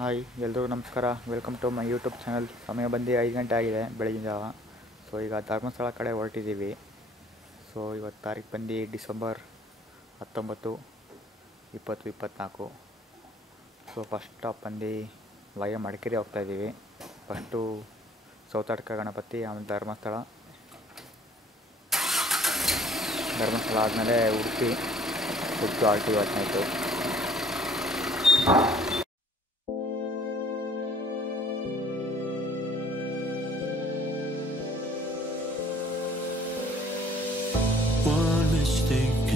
Hi ಎಲ್ರಿಗೂ ನಮಸ್ಕಾರ. Welcome to my YouTube channel. ಸಮಯ ಬಂದು 5 ಗಂಟೆ ಆಗಿದೆ ಬೆಳಗಿನ ಜಾವ. ಸೊ ಈಗ ಧರ್ಮಸ್ಥಳ ಕಡೆ ಹೊರಟಿದ್ದೀವಿ. ಸೊ ಇವತ್ತು ತಾರೀಕು ಬಂದು ಡಿಸೆಂಬರ್ 19, 2024. ಸೊ ಫಸ್ಟ್ ಸ್ಟಾಪ್ ಬಂದು ವಯ ಮಡಿಕೇರಿ ಹೋಗ್ತಾಯಿದ್ದೀವಿ. ಫಸ್ಟು ಸೌತಾಡ್ಕ ಗಣಪತಿ, ಆಮೇಲೆ ಧರ್ಮಸ್ಥಳ ಆದಮೇಲೆ Udupi ಆಲ್ಟಿ ಇವತ್ತಾಯಿತು.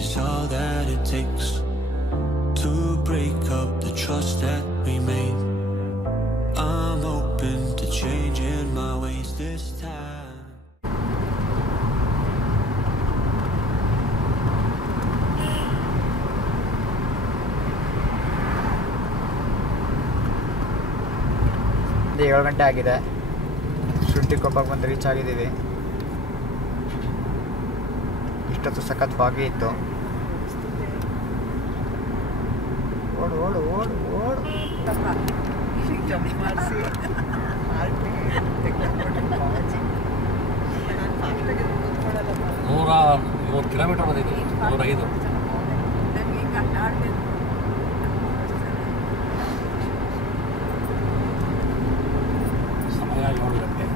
Is all that it takes to break up the trust that we made. I'm open to changing my ways this time. ಇದು 7 ಗಂಟೆ ಆಗಿದೆ. ಶುಂಠಿ ಕೊಪ್ಪಕ್ಕೆ ಬಂದು ರೀಚ್ ಆಗಿದ್ದೀವಿ. ಇಷ್ಟೊತ್ತು ಸಖತ್ ಬಾಗಿ ಇತ್ತು. ಓಡು ಓಡು ಓಡು ಓಡು ಮಾಡಿಸಿ 103 ಕಿಲೋಮೀಟರ್ ಬಂದಿದೆ. 105 ಸಮಯ 7 ಗಂಟೆ.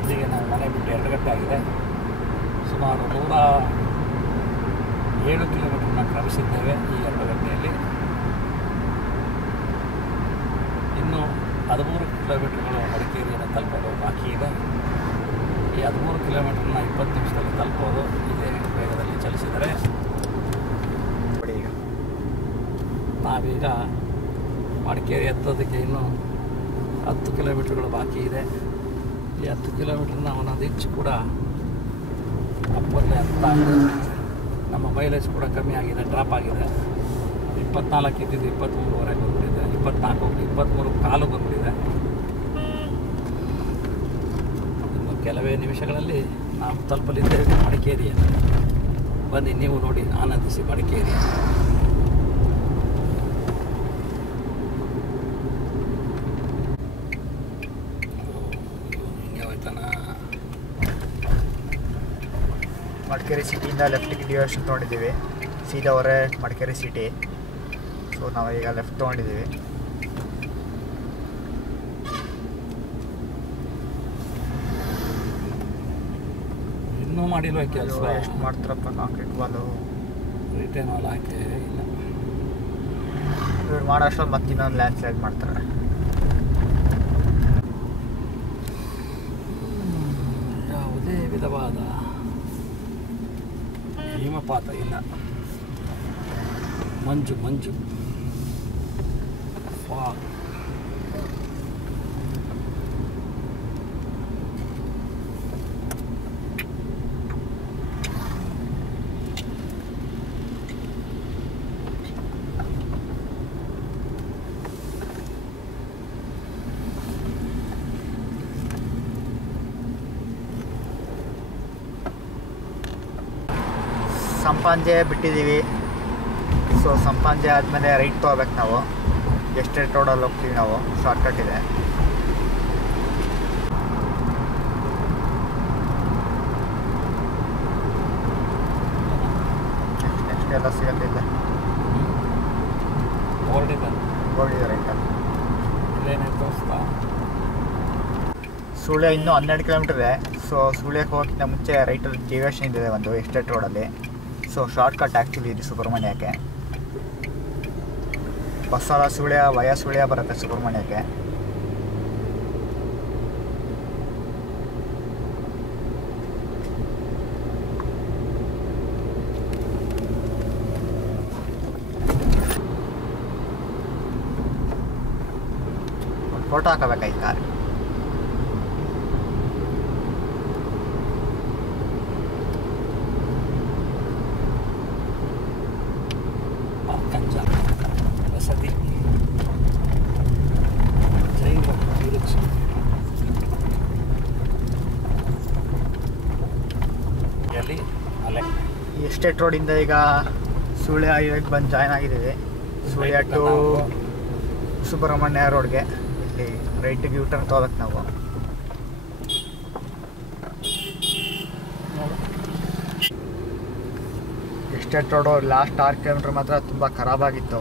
ಇಲ್ಲಿಗೆ ನಾವು ಮನೆ ಬಿಟ್ಟು 2 ಗಂಟೆ ಆಗಿದೆ. ಸುಮಾರು 107 ಕಿಲೋಮೀಟರ್ನ ಕ್ರಮಿಸಿದ್ದೇವೆ ಈ 2 ಗಂಟೆಯಲ್ಲಿ. ಇನ್ನು 13 ಕಿಲೋಮೀಟರ್ಗಳು ಮಡಿಕೇರಿಯನ್ನು ತಲುಪೋದು ಬಾಕಿ ಇದೆ. ಈ 13 ಕಿಲೋಮೀಟರ್ನ 20 ನಿಮಿಷದಲ್ಲಿ ತಲುಪೋದು. ಇದೇ ವೇಗದಲ್ಲಿ ಚಲಿಸಿದರೆ ನಾವೀಗ ಮಡಿಕೇರಿ ಹತ್ತೋದಕ್ಕೆ ಇನ್ನೂ 10 ಕಿಲೋಮೀಟರ್ಗಳು ಬಾಕಿ ಇದೆ. ಈ 10 ಕಿಲೋಮೀಟರ್ನ ಒಂದೊಂದು ಇಂಚು ಕೂಡ ಅಪ್ಪಲ್ಲೇ ಹತ್ತ. ನಮ್ಮ ಮೈಲೇಜ್ ಕೂಡ ಕಮ್ಮಿ ಆಗಿದೆ, ಡ್ರಾಪ್ ಆಗಿದೆ. 24 ಇದ್ದಿದ್ದು 23ವರೆಗೆ ಬಂದುಬಿಟ್ಟಿದೆ. 23 ಕಾಲು ಬಂದುಬಿಟ್ಟಿದೆ. ಇನ್ನು ಕೆಲವೇ ನಿಮಿಷಗಳಲ್ಲಿ ನಾವು ತಲುಪಲಿದ್ದೇವೆ ಮಡಿಕೇರಿಯನ್ನು. ಬನ್ನಿ, ನೀವು ನೋಡಿ, ಆನಂದಿಸಿ ಮಡಿಕೇರಿ. ಮಡಿಕೇರಿ ಸಿಟಿಯಿಂದ ಲೆಫ್ಟಿಗೆ ಡಿವರ್ಷನ್ ತೊಗೊಂಡಿದ್ದೀವಿ. ಸೀದಾ ಹೊರೆ ಮಡಿಕೇರಿ ಸಿಟಿ. ಸೊ ನಾವೀಗ ಲೆಫ್ಟ್ ತೊಗೊಂಡಿದ್ದೀವಿ. ಇನ್ನೂ ಮಾಡಿಲ್ವ ಕೆಲಸ? ಎಷ್ಟು ಮಾಡ್ತಾರಪ್ಪ ಕಾಂಕ್ರೀಟ್ ವಾಲು, ರಿಟರ್ನ್ ವಾಲ್ ಹಾಕಿ ಇಲ್ಲ. ಇವ್ರು ಮಾಡೋ ಅಷ್ಟೊಂದು ಮತ್ತೆ ಇನ್ನೊಂದು ಲ್ಯಾಂಡ್ ಸ್ಲೈಡ್ ಮಾಡ್ತಾರೆ. ಯಾವುದೇ ವಿಧವಾದ ಹಿಮಪಾತ ಇಲ್ಲ. ಮಂಜು ಫಾಗ್. ಸಂಪಾಜೆ ಬಿಟ್ಟಿದ್ದೀವಿ. ಸೊ ಸಂಪಾಜೆ ಆದಮೇಲೆ ರೈಟ್ ತೊಗೋಬೇಕು ನಾವು. ಎಸ್ಟೇಟ್ ರೋಡಲ್ಲಿ ಹೋಗ್ತೀವಿ ನಾವು. ಶಾರ್ಟ್ಕಟ್ ಇದೆ. ನೆಕ್ಸ್ಟ್ ಎಲ್ಲ ಸಿಗತ್ತಿಲ್ಲ. ಬೋರ್ಡ್ ಇದೆ ರೈಟಲ್ಲಿ. ಇಲ್ಲೇನೆ ತೋರಿಸ್ತಾ. ಸುಳ್ಯ ಇನ್ನೂ 12 ಕಿಲೋಮೀಟರ್ ಇದೆ. ಸೊ ಸುಳ್ಯಕ್ಕೆ ಹೋಗೋಕ್ಕಿಂತ ಮುಂಚೆ ರೈಟಲ್ಲಿ ಡಿವರ್ಷನ್ ಇದೆ ಒಂದು ಎಸ್ಟೇಟ್ ರೋಡಲ್ಲಿ. ಸೊ ಶಾರ್ಟ್ಕಟ್ ಆ್ಯಕ್ಚುಲಿ ಇದು ಸುಬ್ರಹ್ಮಣ್ಯಕ್ಕೆ. ಬಸ್ಸಲ್ಲ ಸುಳ್ಯ ಬರುತ್ತೆ ಸುಬ್ರಹ್ಮಣ್ಯಕ್ಕೆ. Photo ಹಾಕಬೇಕಾಗಿ car. ವಸತಿ ಜೈನ ಅಲೆ. ಎಸ್ಟೇಟ್ ರೋಡಿಂದ ಈಗ ಸುಳ್ಯ ಹೈವೇಗೆ ಬಂದು ಜಾಯ್ನ್ ಆಗಿದ್ದೀವಿ. ಸುಳ್ಯ ಟು ಸುಬ್ರಹ್ಮಣ್ಯ ರೋಡ್ಗೆ ಇಲ್ಲಿ ರೈಟಿಗೆ ಯೂ ಟರ್ನ್ ತೊಗೊಳಕ್ಕೆ ನಾವು. ಎಸ್ಟೇಟ್ ರೋಡು ಲಾಸ್ಟ್ 6 ಕಿಲೋಮೀಟ್ರ್ ಮಾತ್ರ ತುಂಬ ಖರಾಬಾಗಿತ್ತು.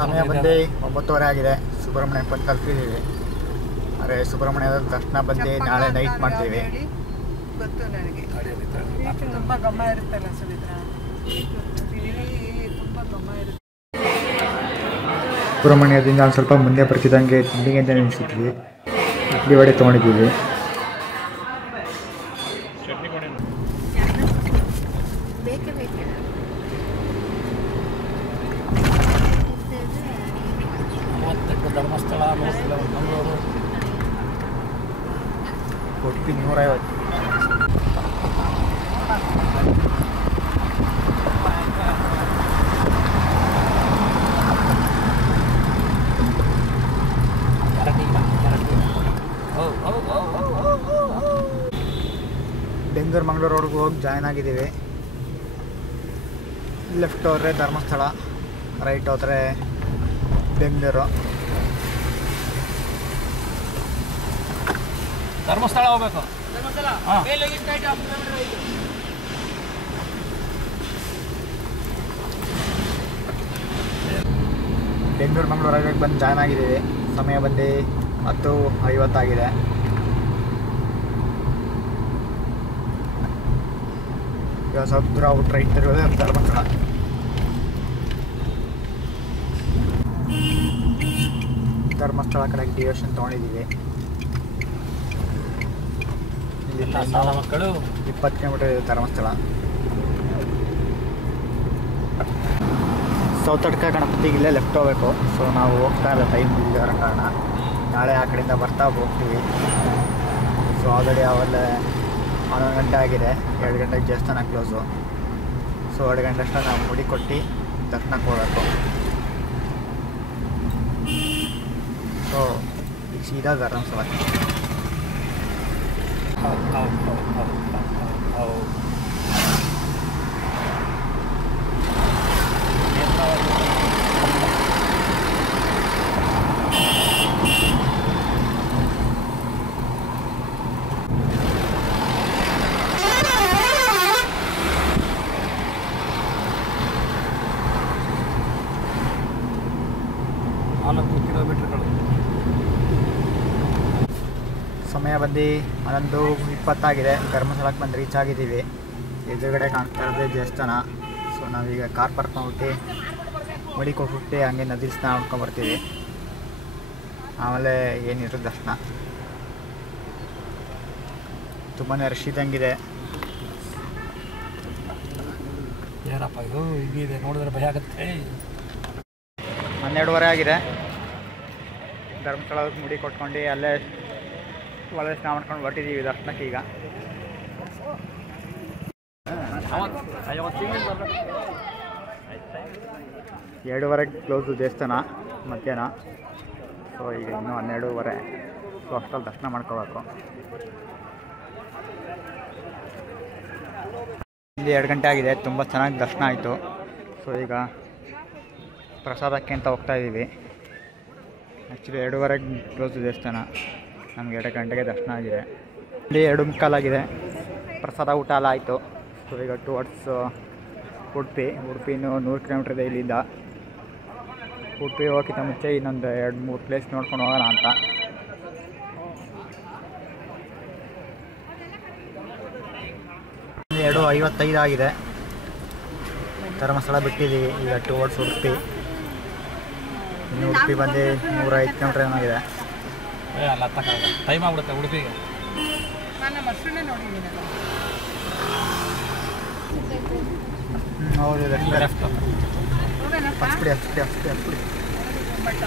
ಸಮಯ ಬಂದು 9:30 ಆಗಿದೆ. ಸುಬ್ರಹ್ಮಣ್ಯಕ್ಕೆ ಬಂದು ತಲುಪಿದ್ದೀವಿ. ಆದರೆ ಸುಬ್ರಹ್ಮಣ್ಯದ ದರ್ಶನ ಬಂದು ನಾಳೆ ನೈಟ್ ಮಾಡ್ತೀವಿ. ಗೊತ್ತು ನನಗೆ ತುಂಬ ಗಮ ಇರುತ್ತಲ್ಲ ಸುಮಿತ್ರ, ತುಂಬ ಗಮ ಇರುತ್ತೆ. ಸುಬ್ರಹ್ಮಣ್ಯದಿಂದ ಒಂದು ಸ್ವಲ್ಪ ಮುಂದೆ ಬರ್ತಿದ್ದಂಗೆ ತಿಂಡಿಗೆ ಅಂತ ನಿಲ್ಲಿಸಿದ್ವಿ. ಇಡ್ಲಿ ವಡೆ ತೊಗೊಂಡಿದ್ದೀವಿ. ಬೇಕೇ ಬೇಕೇ ಧರ್ಮಸ್ಥಳ, ಮಂಗಳೂರು, ಉಡುಪಿ 150. ಬೆಂಗಳೂರು ಮಂಗಳೂರು ರೋಡ್ಗೆ ಹೋಗಿ ಜಾಯ್ನ್ ಆಗಿದ್ದೀವಿ. ಲೆಫ್ಟ್ ಹೋದರೆ ಧರ್ಮಸ್ಥಳ, ರೈಟ್ ಹೋದರೆ ಬೆಂಗಳೂರು. ಧರ್ಮಸ್ಥಳ ಹೋಗ್ಬೇಕು. ಬೆಂಗಳೂರು ಮಂಗಳೂರು ಹೈವೇಗೆ ಬಂದು ಜಾಯ್ನ್ ಆಗಿದ್ದೀವಿ. ಸಮಯ ಬಂದು 10:50 ಆಗಿದೆ. ಇವಾಗ ಸ್ವಲ್ಪ ದೂರ ಔಟ್ ರೈಟ್ ಇರೋದು ಧರ್ಮಸ್ಥಳ. ಧರ್ಮಸ್ಥಳ ಕಡೆಗೆ ಡಿವಿಷನ್ ತೊಗೊಂಡಿದ್ದೀವಿ. ಎಲ್ಲ ಸಾಲ ಮಕ್ಕಳು 20 ಕಿಲೋಮೀಟರ್ ಇದೆ ಧರ್ಮಸ್ಥಳ. ಸೌತಡ್ಕ ಗಣಪತಿಗೆ ಇಲ್ಲೇ ಲೆಫ್ಟ್ ಹೋಗಬೇಕು. ಸೊ ನಾವು ಹೋಗ್ತಾ ಇಲ್ಲ, ಟೈಮ್ ಇಲ್ಲದ ಕಾರಣ. ನಾಳೆ ಆ ಕಡೆಯಿಂದ ಬರ್ತಾ ಹೋಗ್ತೀವಿ. ಸೊ ಆಲ್ರೆಡಿ ಅವೆಲ್ಲ 11 ಗಂಟೆ ಆಗಿದೆ. 2 ಗಂಟೆಗೆ ದೇವಸ್ಥಾನ ಕ್ಲೋಸು. ಸೊ 2 ಗಂಟೆ ಅಷ್ಟೇ ನಾವು ಮುಡಿ ಕೊಟ್ಟು ದರ್ಶನಕ್ಕೆ ಹೋಗಬೇಕು. ಸೊ ಈಗ ಸೀದಾ ಧರ್ಮಸ್ಥಳ. ಸಮಯ ಬಂದು 11:20 ಆಗಿದೆ. ಧರ್ಮಸ್ಥಳಕ್ಕೆ ಬಂದು ರೀಚ್ ಆಗಿದ್ದೀವಿ. ಎದುರುಗಡೆ ಕಾಣ್ತಾ ಇರೋದೇ ದೇವಸ್ಥಾನ. ಸೊ ನಾವೀಗ ಕಾರ್ ಪಾರ್ಕ್ ಮಾಡ್ಬಿಟ್ಟು ಮಡಿಗೆ ಹೋಗ್ಬಿಟ್ಟು ಹಂಗೆ ನದಿ ಸ್ನಾನ ಮಾಡ್ಕೊಂಬರ್ತೀವಿ. ಆಮೇಲೆ ಏನಿರೋ ದರ್ಶನ. ತುಂಬಾ ರಶ್ ಇದ್ದಂಗಿದೆ. ಏನಪ್ಪ ಇದು ಹೀಗಿದೆ, ನೋಡಿದ್ರೆ ಭಯ ಆಗುತ್ತೆ. 12:30 ಆಗಿದೆ. ಧರ್ಮಸ್ಥಳಕ್ಕೆ ಮುಡಿ ಕೊಟ್ಕೊಂಡು ಅಲ್ಲೇ ಒಳ್ಳೆ ಸ್ನಾನ ಮಾಡ್ಕೊಂಡು ಹೊರಟಿದ್ದೀವಿ ದರ್ಶನಕ್ಕೆ. ಈಗ 2:30 ಕ್ಲೋಸು ದೇವಸ್ಥಾನ ಮಧ್ಯಾಹ್ನ. ಸೊ ಈಗ ಇನ್ನೂ 12:30. ಸೊ ಅಷ್ಟರಲ್ಲಿ ದರ್ಶನ ಮಾಡ್ಕೋಬೇಕು. ಇಲ್ಲಿ 2 ಗಂಟೆ ಆಗಿದೆ. ತುಂಬ ಚೆನ್ನಾಗಿ ದರ್ಶನ ಆಯಿತು. ಸೊ ಈಗ ಪ್ರಸಾದಕ್ಕೆ ಅಂತ ಹೋಗ್ತಾ ಇದ್ದೀವಿ. ಆ್ಯಕ್ಚುಲಿ 2:30 ಕ್ಲೋಸು ದೇವಸ್ಥಾನ. ನಮಗೆ 2 ಗಂಟೆಗೆ ದರ್ಶನ ಆಗಿದೆ. ಇಲ್ಲಿ 2:45 ಆಗಿದೆ. ಪ್ರಸಾದ ಊಟ ಎಲ್ಲ ಆಯಿತು. ಸೊ ಈಗ ಟುವರ್ಡ್ಸ್ ಉಡುಪಿ ಇನ್ನೂ 100 ಕಿಲೋಮೀಟ್ರ್ ಇದೆ ಇಲ್ಲಿಂದ. ಉಡುಪಿ ಹೋಗೋಕ್ಕಿಂತ ಮುಂಚೆ ಇನ್ನೊಂದು 2-3 ಪ್ಲೇಸ್ ನೋಡ್ಕೊಂಡು ಹೋಗೋಣ ಅಂತ. ಇಲ್ಲಿ 2:55 ಆಗಿದೆ. ಧರ್ಮಸ್ಥಳ ಬಿಟ್ಟಿದ್ದೀವಿ. ಈಗ ಟುವರ್ಡ್ಸ್ ಉಡುಪಿ. ಇನ್ನು ಉಡುಪಿ ಬಂದು 105 ಕಿಲೋಮೀಟ್ರ್ ಏನಾಗಿದೆ. ಅಲ್ಲ ಟೈಮ್ ಆಗ್ಬಿಡುತ್ತೆ ಉಡುಪಿಗೆ. ನಾನು ಮಶ್ರೂಮೇ ನೋಡಿದ್ದೀನಲ್ಲ. ಹೌದು, ಲೆಫ್ಟ್ ಹಚ್ಬಿಡಿ. ಮಟ್ಟ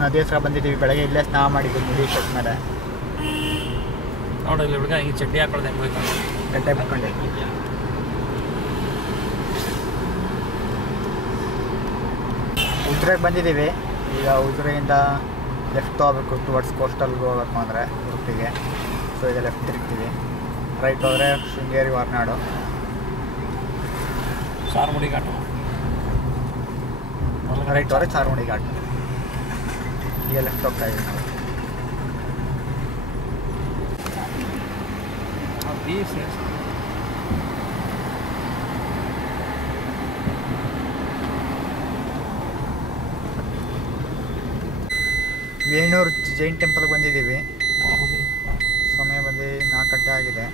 ನದಿ ಹತ್ರ ಬಂದಿದ್ದೀವಿ. ಬೆಳಗ್ಗೆ ಇಲ್ಲೇ ಸ್ನಾನ ಮಾಡಿದ್ವಿ ಮುಡಿ ಕೊಟ್ಟ ಮೇಲೆ. ನೋಡಿ ಇಲ್ಲಿ ಹುಡುಗ ಹಿಂಗೆ ಚಡ್ಡಿ ಹಾಕೊಳ್ಳೋದು ಹೆಂಗೆ ಹೋಯ್ತಾನೆ ಗಡ್ಡೆ ಬಿಟ್ಕೊಂಡೆ. ಉಜಿರೆಗೆ ಬಂದಿದ್ದೀವಿ. ಈಗ ಉಜಿರೆಯಿಂದ ಲೆಫ್ಟ್ ತೊಗೋಬೇಕು ಟುವರ್ಡ್ಸ್ ಕೋಸ್ಟಲ್ಗೆ ಹೋಗ್ಬೇಕು ಅಂದರೆ ಉಡುಪಿಗೆ. ಸೊ ಈಗ ಲೆಫ್ಟ್ ತಿರುಗ್ತೀವಿ. ರೈಟ್ ಹೋದರೆ ಶೃಂಗೇರಿ ಹೊರನಾಡು, ಚಾರ್ಮುಡಿ ಘಾಟ. ರೈಟ್ ಹೋದರೆ ಚಾರ್ಮುಡಿ ಘಾಟ್. ಈಗ ಲೆಫ್ಟ್ ಹೋಗ್ತಾ ಇದ್ದೀವಿ ನಾವು. ವೇಣೂರು ಜೈನ್ ಟೆಂಪಲ್ಗೆ ಬಂದಿದ್ದೀವಿ. ಸಮಯ ಬಂದು 4 ಗಂಟೆ ಆಗಿದೆ.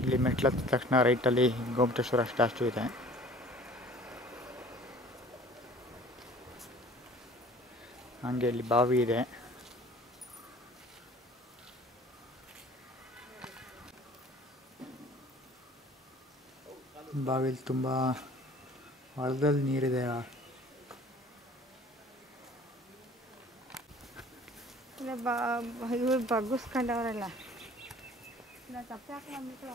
ಇಲ್ಲಿ ಮೆಟ್ಲು ಹತ್ತಿದ ತಕ್ಷಣ ರೈಟಲ್ಲಿ ಗೋಮಟೇಶ್ವರ ಸ್ಟ್ಯಾಚ್ಯೂ ಇದೆ. ಹಾಗೆ ಇಲ್ಲಿ ಬಾವಿ ಇದೆ. ಬಾವಿಲಿ ತುಂಬ ಆಳದಲ್ಲಿ ನೀರಿದೆ. ಇವ್ರು ಬಗ್ಗಿಸ್ಕೊಂಡವ್ರಲ್ಲ ತಪ್ಪೆ ಹಾಕೊಂಡ್ಬಿಟ್ಟು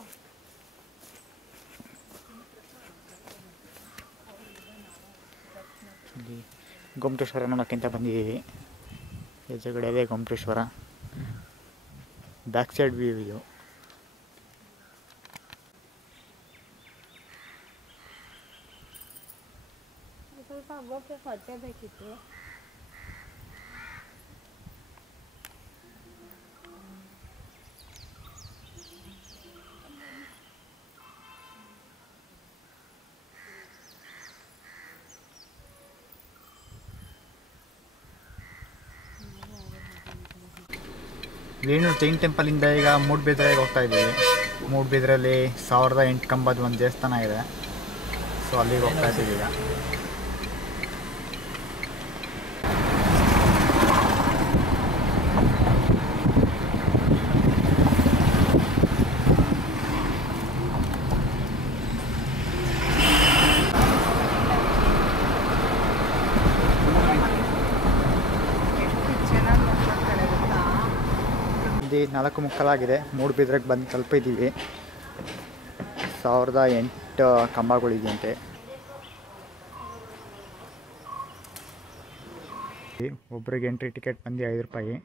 ಇಲ್ಲಿ ಗೋಮಟೇಶ್ವರ ನೋಡೋಕ್ಕಿಂತ ಬಂದಿದ್ದೀವಿ. ಎದುರುಗಡೆ ಇದೆ ಗೋಮಟೇಶ್ವರ. ಬ್ಯಾಕ್ ಸೈಡ್ ವ್ಯೂ ಇದು. ಸ್ವಲ್ಪ ಹಬ್ಬಕ್ಕೆ ಹೊಟ್ಟೆ ಬೇಕಿತ್ತು. ವೇಣೂರು ಜೈನ್ ಟೆಂಪಲಿಂದ ಈಗ ಮೂಡುಬಿದಿರೆಗೆ ಹೋಗ್ತಾ ಇದ್ದೀವಿ. ಮೂಡುಬಿದಿರೆಯಲ್ಲಿ 1008 ಕಂಬದ ಒಂದು ದೇವಸ್ಥಾನ ಇದೆ. ಸೊ ಅಲ್ಲಿಗೆ ಹೋಗ್ತಾ ಇದ್ದೀವಿ ಈಗ. ಇಲ್ಲಿ 4:15 ಮೂಡುಬಿದಿರೆಗೆ ಬಂದು ತಲುಪಿದ್ದೀವಿ. 1008 ಕಂಬಗಳಿದೆಯಂತೆ. ಒಬ್ಬರಿಗೆ ಎಂಟ್ರಿ ಟಿಕೆಟ್ ಬಂದು 5 ರೂಪಾಯಿ.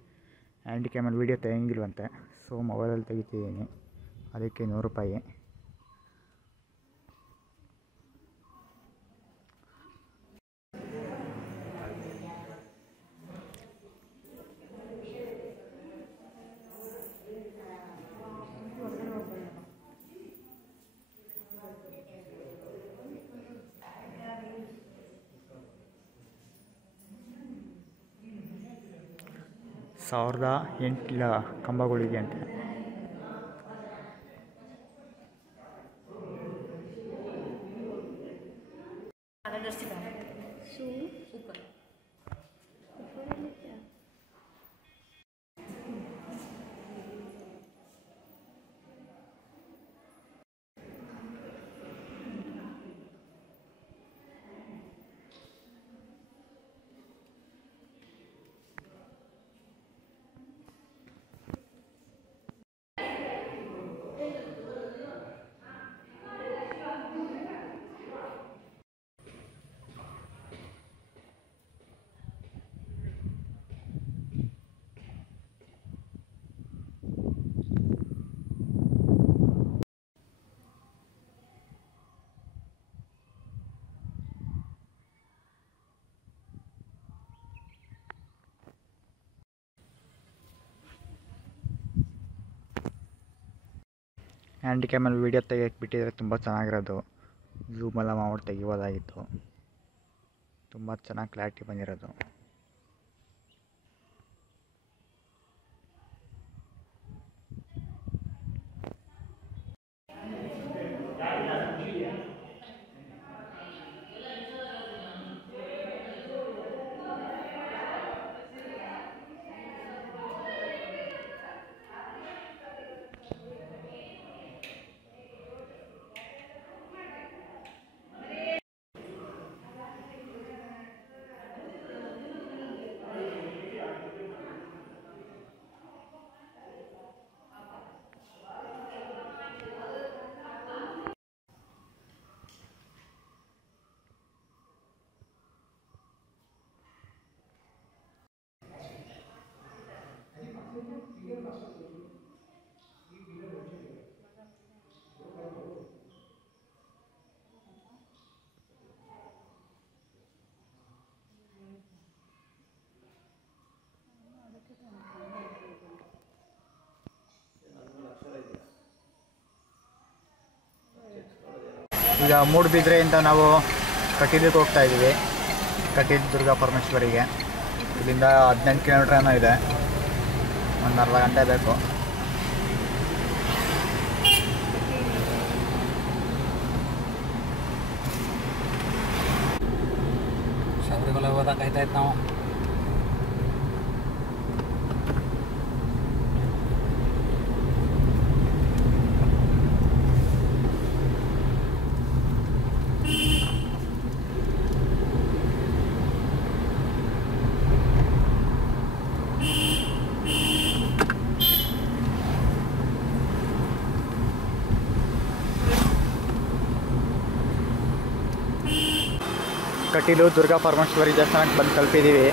ಹ್ಯಾಂಡಿ ಕ್ಯಾಮಲ್ಲಿ ವೀಡಿಯೋ ತೆಗೆಯಂಗಿಲ್ವಂತೆ. ಸೊ ಮೊಬೈಲಲ್ಲಿ ತೆಗಿತಿದ್ದೀನಿ, ಅದಕ್ಕೆ 100 ರೂಪಾಯಿ. ಸಾವಿರದ 8 ಕಂಬಗಳಿದೆಯಂತೆ. ಹ್ಯಾಂಡಿ ಕ್ಯಾಮಲ್ಲಿ ವೀಡಿಯೋ ತೆಗಿಯೋಕ್ಕೆ ಬಿಟ್ಟಿದ್ರೆ ತುಂಬ ಚೆನ್ನಾಗಿರೋದು. ಝೂಮೆಲ್ಲ ಮಾಡ್ಬಿಟ್ಟು ತೆಗಿಬೋದಾಗಿತ್ತು. ತುಂಬ ಚೆನ್ನಾಗಿ ಕ್ಲಾರಿಟಿ ಬಂದಿರೋದು. ಈಗ ಮೂಡುಬಿದ್ರೆಯಿಂದ ನಾವು ಕಟೀಲಿಗೆ ಹೋಗ್ತಾ ಇದ್ದೀವಿ. ಕಟೀಲು ದುರ್ಗಾ ಪರಮೇಶ್ವರಿಗೆ ಇಲ್ಲಿಂದ 18 ಕಿಲೋಮೀಟ್ರ್ ಏನೋ ಇದೆ. ಒಂದು ಅರ್ಧ ಗಂಟೆ ಬೇಕು. ಶಬರಿಮಲೆ ಹೋದಾಗ ಕಾಯ್ತಾಯ್ತು ನಾವು. ಕಟೀಲು ದುರ್ಗಾ ಪರಮೇಶ್ವರಿ ದೇವಸ್ಥಾನಕ್ಕೆ ಬಂದು ತಲುಪಿದ್ದೀವಿ.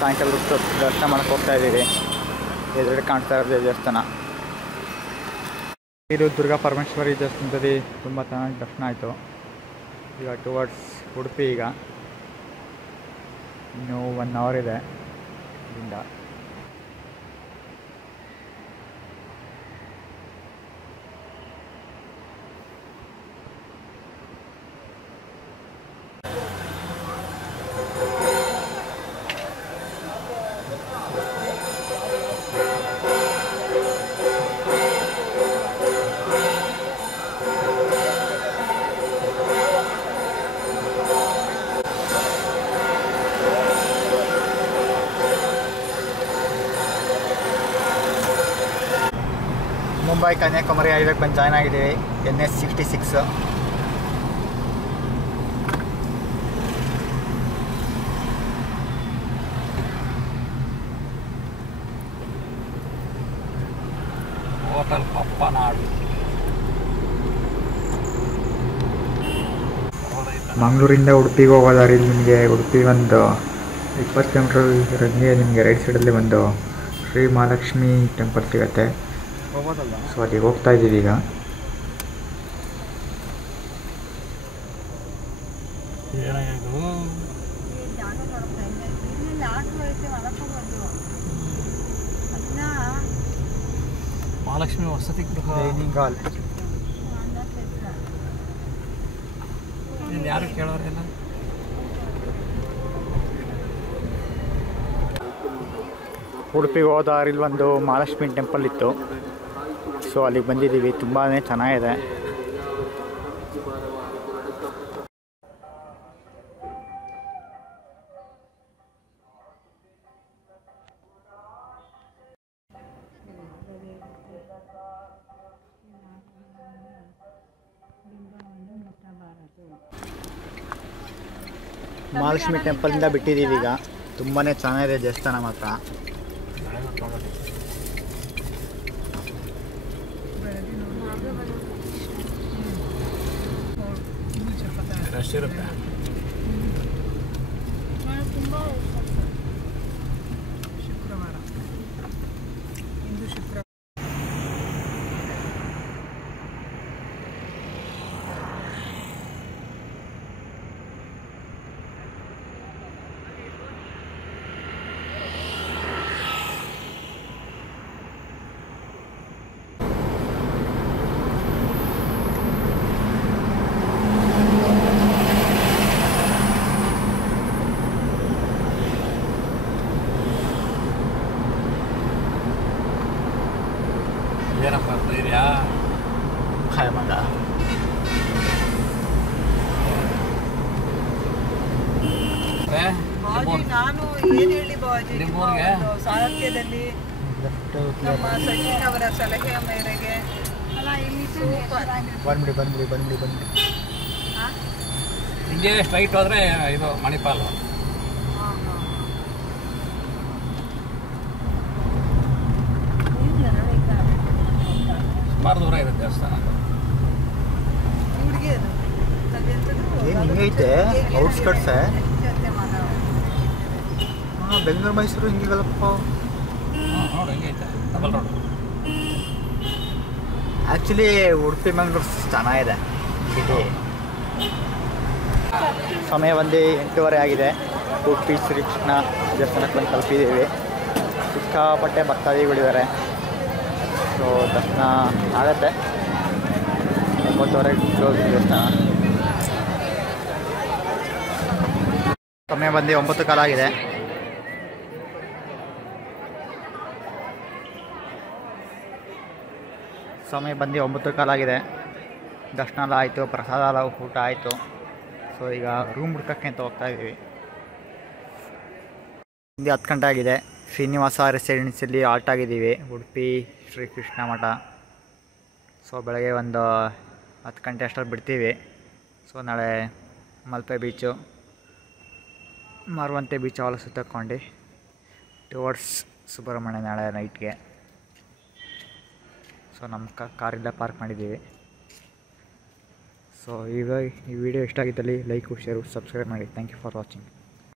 ಸಾಯಂಕಾಲ ಹೊತ್ತು ದರ್ಶನ ಮಾಡಕ್ಕೆ ಹೋಗ್ತಾ ಇದ್ದೀವಿ. ಎದುರುಗಡೆ ಕಾಣ್ತಾ ಇರೋದು ದೇವಸ್ಥಾನ. ಕಟೀಲು ದುರ್ಗಾ ಪರಮೇಶ್ವರಿ ದೇವಸ್ಥಾನದಲ್ಲಿ ತುಂಬ ಚೆನ್ನಾಗಿ ದರ್ಶನ ಆಯಿತು. ಈಗ ಟುವರ್ಡ್ಸ್ ಉಡುಪಿ. ಈಗ ಇನ್ನೂ 1 ಅವರ್ ಇದೆ ಇಲ್ಲಿಂದ. ಮುಂಬೈ ಕನ್ಯಾಕುಮಾರಿ ಹೈವೇಗೆ ಬಂದು ಜಾಯ್ನ್ ಆಗಿದ್ದೀವಿ. NH 66. ಹೋಟೆಲ್ ಪಪ್ಪನಾಡು. ಮಂಗಳೂರಿಂದ ಉಡುಪಿಗೆ ಹೋಗೋ ದಾರಿಲಿ ನಿಮಗೆ ಉಡುಪಿ ಒಂದು 20 ಕಿಲೋಮೀಟ್ರ್ ನಿಮಗೆ ರೈಟ್ ಸೈಡಲ್ಲಿ ಒಂದು ಶ್ರೀ ಮಹಾಲಕ್ಷ್ಮಿ ಟೆಂಪಲ್ ಸಿಗುತ್ತೆ. ಸೊ ಅಲ್ಲಿಗೆ ಹೋಗ್ತಾ ಇದ್ದೀವಿ ಈಗ. ಮಹಾಲಕ್ಷ್ಮಿ ವಸತಿ ಗೃಹ ಡೈನಿಂಗ್ ಹಾಲ್. ಯಾರು ಕೇಳೋರಿಲ್ಲ. ಉಡುಪಿಗೆ ಹೋದ ದಾರಿಲಿ ಒಂದು ಮಹಾಲಕ್ಷ್ಮಿ ಟೆಂಪಲ್ ಇತ್ತು. ಸೊ ಅಲ್ಲಿಗೆ ಬಂದಿದ್ದೀವಿ. ತುಂಬಾ ಚೆನ್ನಾಗಿದೆ. ಮಹಾಲಕ್ಷ್ಮಿ ಟೆಂಪಲಿಂದ ಬಿಟ್ಟಿದ್ದೀವಿ ಈಗ. ತುಂಬಾ ಚೆನ್ನಾಗಿದೆ ದೇವಸ್ಥಾನ ಮಾತ್ರ. ರಶ್ ಇರುತ್ತೆ. ಶುಕ್ರವಾರ ಇಂದು ಶುಕ್ರವಾರ. ಏನಪ್ಪ ಧೈರ್ಯ ಮಗ. ನಾನು ಏನು ಹೇಳಿ ಬಾಜಿ, ನಿಮ್ಮೂರಿಗೆ ಸಾಹಿತ್ಯದಲ್ಲಿ ನಮ್ಮ ಸಚಿನ್ ಅವರ ಸಲಹೆಯ ಮೇರೆಗೆ ಬಂದ್ಬಿಡಿ. ಹಿಂಗೆ ಸ್ಟ್ರೈಟ್ ಹೋದ್ರೆ ಇದು ಮಣಿಪಾಲ್. ಸುಮಾರು ದೂರ ಇದೆ ದೇವಸ್ಥಾನ. ಏನು ಹಿಂಗೈತೆ ಔಟ್ಸ್ಕಟ್ಸೆ. ಹಾಂ, ಬೆಂಗಳೂರು ಮೈಸೂರು ಹಿಂಗಿಗಲ್ಲಪ್ಪ. ನೋಡಿ ಹಿಂಗೈತೆ double road. Actually Udupi Mangaluru ಚೆನ್ನಾಗಿದೆ ಸಿಟಿ. ಸಮಯ ಬಂದು 8:30 ಆಗಿದೆ. ಉಡುಪಿ ಶ್ರೀಕೃಷ್ಣ ದೇವಸ್ಥಾನಕ್ಕೆ ಬಂದು ತಲುಪಿದ್ದೀವಿ. ಸಿಕ್ಕಾಪಟ್ಟೆ ಭಕ್ತಾದಿಗಳಿದ್ದಾರೆ. ಸೊ ದರ್ಶನ ಆಗುತ್ತೆ. 9:30 ಕ್ಲೋಸ್ ದೇವಸ್ಥಾನ. ಸಮಯ ಬಂದು 9 ಕಾಲ ಆಗಿದೆ. ಸಮಯ ಬಂದು 9 ಕಾಲ ಆಗಿದೆ. ದರ್ಶನ ಎಲ್ಲ ಆಯಿತು, ಪ್ರಸಾದ ಎಲ್ಲ ಊಟ ಆಯಿತು. ಸೊ ಈಗ ರೂಮ್ ಹುಡ್ಕೋಕ್ಕೆ ಅಂತ ಹೋಗ್ತಾ ಇದ್ದೀವಿ. ಹಿಂದೆ 10 ಗಂಟೆ ಆಗಿದೆ. ಶ್ರೀನಿವಾಸ ರೆಸಿಡೆನ್ಸಿಯಲ್ಲಿ ಆಲ್ಟ್ ಆಗಿದ್ದೀವಿ, ಉಡುಪಿ ಶ್ರೀಕೃಷ್ಣ ಮಠ. ಸೊ ಬೆಳಗ್ಗೆ ಒಂದು 10 ಗಂಟೆ ಅಷ್ಟರಲ್ಲಿ ಬಿಡ್ತೀವಿ. ಸೊ ನಾಳೆ ಮಲ್ಪೆ ಬೀಚು, ಮರವಂತೆ ಬೀಚ್ ಅವೆಲ್ಲ ಸುತ್ತಕೊಂಡು ಟುವರ್ಡ್ಸ್ ಸುಬ್ರಹ್ಮಣ್ಯ ನಾಳೆ ನೈಟ್ಗೆ. ಸೊ ನಮ್ಮ ಕಾರಿಂದ ಪಾರ್ಕ್ ಮಾಡಿದ್ದೀವಿ. ಸೊ ಈಗ ಈ ವಿಡಿಯೋ ಇಷ್ಟ ಆಗಿದ್ದಲ್ಲಿ ಲೈಕ್, ಶೇರು, ಸಬ್ಸ್ಕ್ರೈಬ್ ಮಾಡಿ. Thank you for watching.